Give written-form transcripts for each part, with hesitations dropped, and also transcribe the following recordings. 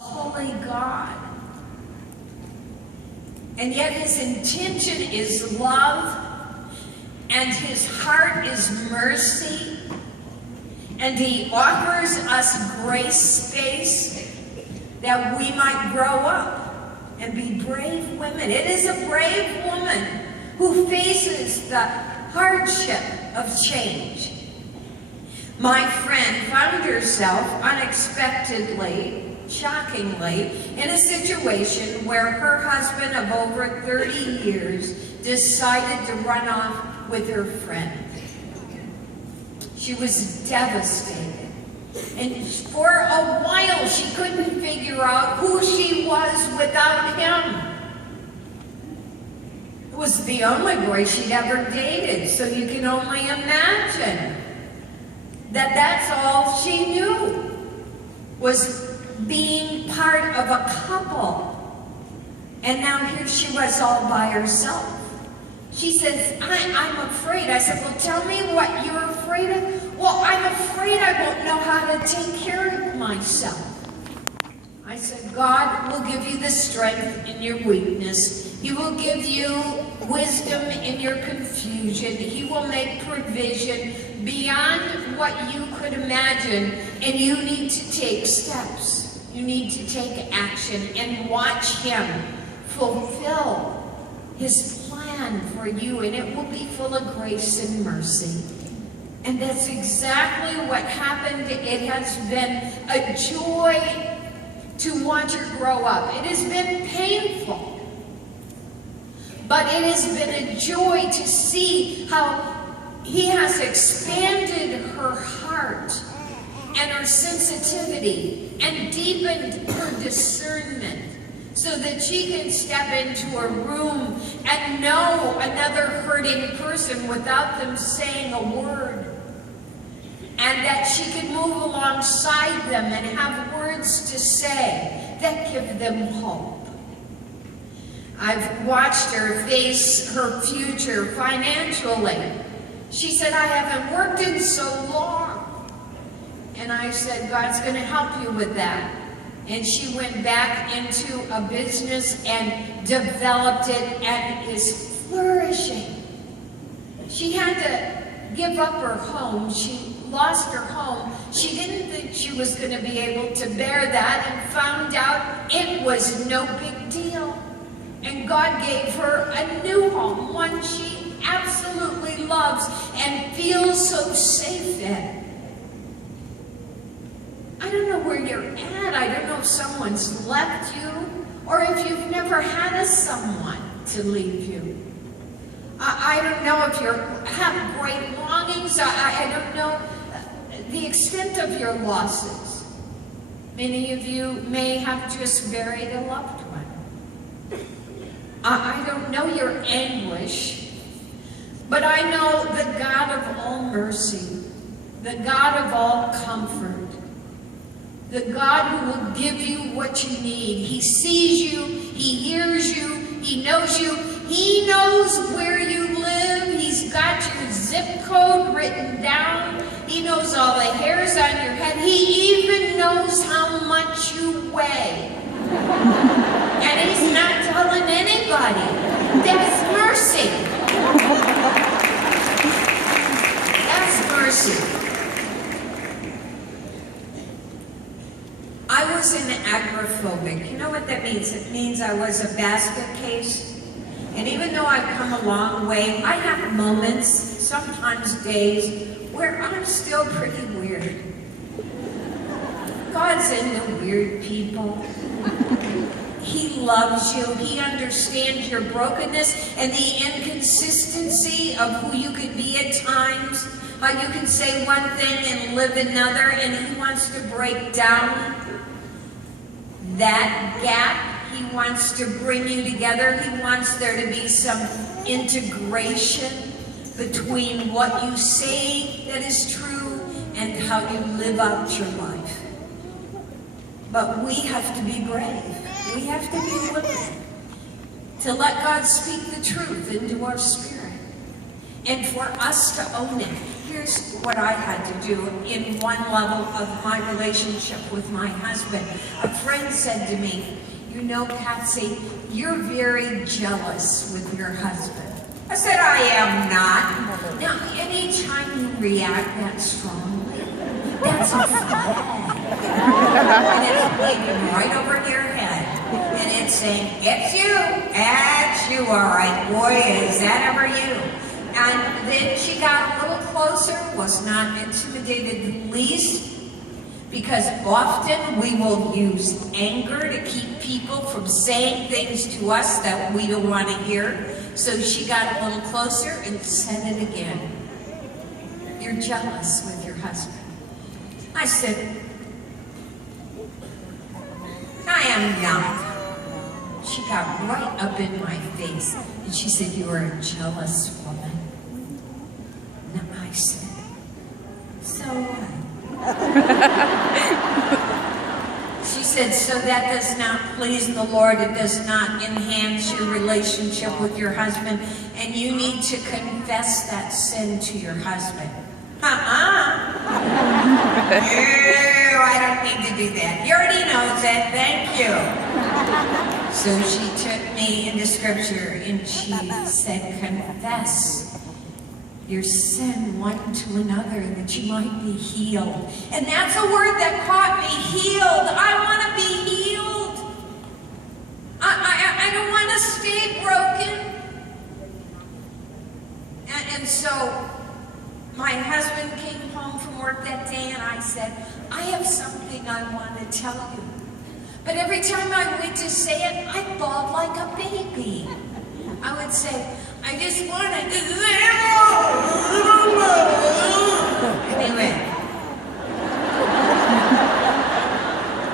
holy God. And yet his intention is love, and his heart is mercy, and he offers us grace space that we might grow up and be brave women. It is a brave woman who faces the hardship of change. My friend found herself unexpectedly, shockingly, in a situation where her husband of over 30 years decided to run off with her friend. She was devastated. And for a while, she couldn't figure out who she was without him. It was the only boy she'd ever dated, so you can only imagine that that's all she knew, was being part of a couple. And now here she was all by herself. She says, I'm afraid. I said, well, tell me what you're afraid of. Well, I'm afraid I won't know how to take care of myself. I said, God will give you the strength in your weakness. He will give you wisdom in your confusion. He will make provision beyond what you could imagine. And you need to take steps. You need to take action and watch him fulfill his plan for you, and it will be full of grace and mercy. And that's exactly what happened. It has been a joy to watch her grow up. It has been painful, but it has been a joy to see how he has expanded her heart and her sensitivity and deepened her discernment, so that she can step into a room and know another hurting person without them saying a word. And that she can move alongside them and have words to say that give them hope. I've watched her face her future financially. She said, I haven't worked in so long. And I said, God's going to help you with that. And she went back into a business and developed it and is flourishing. She had to give up her home. She lost her home. She didn't think she was going to be able to bear that, and found out it was no big deal. And God gave her a new home, one she absolutely loves and feels so safe in. I don't know where you're at. I don't know if someone's left you, or if you've never had a someone to leave you. I don't know if you have great longings. I don't know the extent of your losses. Many of you may have just buried a loved one. I don't know your anguish, but I know the God of all mercy, the God of all comfort, the God who will give you what you need. He sees you, he hears you, he knows you, he knows where you live, he's got your zip code written down, he knows all the hairs on your head, he even knows how much you weigh. And he's not telling anybody. That's mercy. That's mercy. I was an agoraphobic. You know what that means? It means I was a basket case. And even though I've come a long way, I have moments, sometimes days, where I'm still pretty weird. God's into weird people. He loves you. He understands your brokenness and the inconsistency of who you could be at times. How you can say one thing and live another, and he wants to break down that gap. He wants to bring you together. He wants there to be some integration between what you say that is true and how you live out your life. But we have to be brave. We have to be willing to let God speak the truth into our spirit, and for us to own it. here's what I had to do in one level of my relationship with my husband. A friend said to me, you know, Patsy, you're very jealous with your husband. I said, I am not. Now, anytime you react that strongly, that's a flag. And it's waving right over your head. And it's saying, it's you. That's you, all right. Boy, is that ever you. And then she got a little closer, was not intimidated in the least, because often we will use anger to keep people from saying things to us that we don't want to hear. So she got a little closer and said it again. You're jealous with your husband. I said, I am not. She got right up in my face and she said, you are a jealous woman. And I said, so what? She said, so that does not please the Lord, it does not enhance your relationship with your husband, and you need to confess that sin to your husband. No, I don't need to do that. He already knows that, thank you. So she took me into scripture and she said, confess your sin one to another that you might be healed. And that's a word that caught me, healed. I want to be healed. I don't want to stay broken. And so my husband came home from work that day and I said, I have something I want to tell you. But every time I went to say it, I bawled like a baby. I would say, I just wanted to say anyway.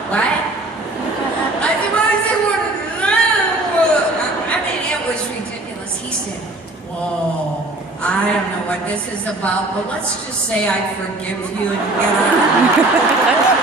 What? I mean, it was ridiculous. He said, whoa, I don't know what this is about, but let's just say I forgive you and get on.